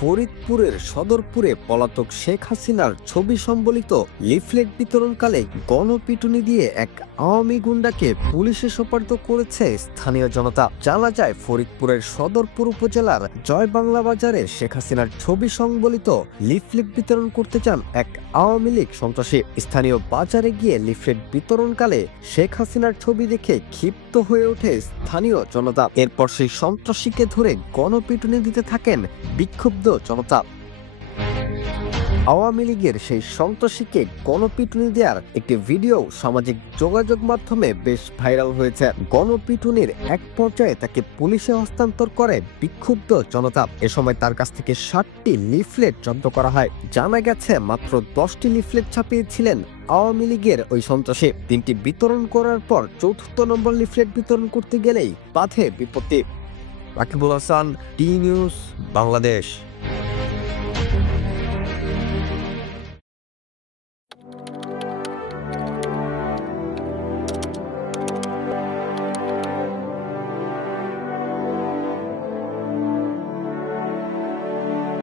ফরিদপুরের সদরপুরে পলাতক শেখ হাসিনার ছবি সম্বলিত লিফলেট বিতরণকালে গণপিটুনি দিয়ে এক আওয়ামী গুন্ডাকে পুলিশে সোপর্দ করেছে স্থানীয় জনতা। জানা যায়, ফরিদপুরের সদরপুর উপজেলার জয়বাংলা বাজারে শেখ হাসিনার ছবি সংবলিত লিফলেট বিতরণ করতে চান এক আওয়ামী লীগ সন্ত্রাসী। স্থানীয় বাজারে গিয়ে লিফলেট বিতরণকালে শেখ হাসিনার ছবি দেখে ক্ষিপ্ত হয়ে ওঠে স্থানীয় জনতা। এরপর সেই সন্ত্রাসীকে ধরে গণপিটুনি দিতে থাকেন বিক্ষুব্ধ জনতা। আওয়ামী লীগের সেই সন্ত্রাসীকে গণপিটুনি দেওয়ার একটি ভিডিও সামাজিক যোগাযোগ মাধ্যমে বেশ ভাইরাল হয়েছে। গণপিটুনির এক পর্যায়ে তাকে পুলিশে হস্তান্তর করে বিক্ষুব্ধ জনতা। এ সময় তার কাছ থেকে 60টি লিফলেট জব্দ করা হয়। জানা গেছে, মাত্র 10টি লিফলেট ছাপিয়েছিলেন আওয়ামী লীগের ওই সন্ত্রাসী। 3টি বিতরণ করার পর 4র্থ নম্বর লিফলেট বিতরণ করতে গেলেই বাধে বিপত্তি। রাকিবুল হাসান, টি নিউজ, বাংলাদেশ।